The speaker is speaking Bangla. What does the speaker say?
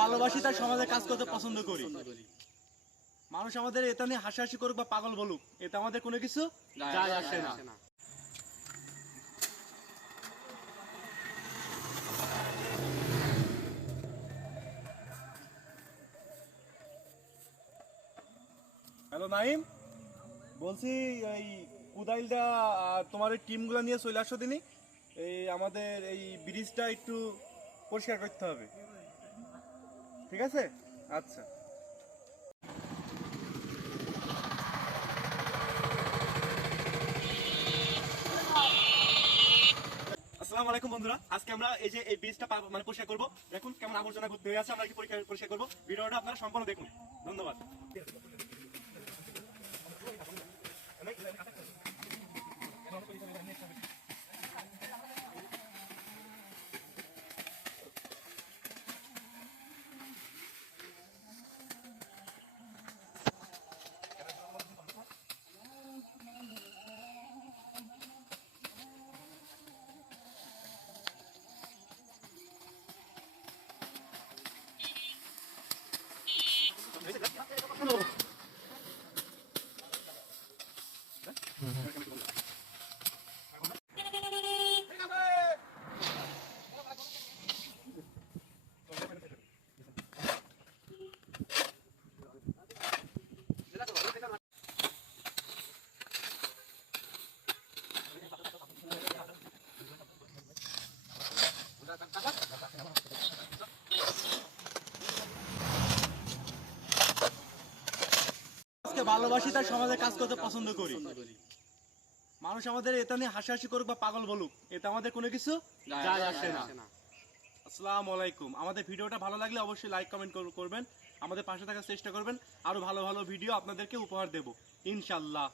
ভালোবাসি, তাই সমাজে কাজ করতে পছন্দ করি। মানুষ আমাদের এটা নিয়ে হাসাহাসি করুক বা পাগল বলুক, এটা আমাদের কোনো কিছু যায় আসে না। হ্যালো নাইম, বলছি এই কুদাইলটা তোমার এই টিমগুলো নিয়ে চলে আসো দিনই। এই আমাদের এই ব্রিজটা একটু পরিষ্কার করতে হবে, ঠিক আছে? আচ্ছা। আসসালামু আলাইকুম বন্ধুরা, আজকে আমরা এই যে এই ব্রিজটা মানে পরিষ্কার করবো। দেখুন কেমন আবর্জনা ভর্তি হয়ে আছে, আমরা কি পরিষ্কার করবো। ভিডিওটা আপনারা সম্পূর্ণ দেখুন, ধন্যবাদ। ভালোবাসি, তাই সমাজে কাজ করতে পছন্দ করি। মানুষ আমাদের এটা নিয়ে হাসাহাসি করুক বা পাগল বলুক, এটা আমাদের কোনো কিছু যায় আসে না। আসসালামু আলাইকুম। আমাদের ভিডিওটা ভালো লাগলে অবশ্যই লাইক কমেন্ট করবেন, আমাদের পাশে থাকার চেষ্টা করবেন। আরো ভালো ভালো ভিডিও আপনাদেরকে উপহার দেব ইনশাল্লাহ।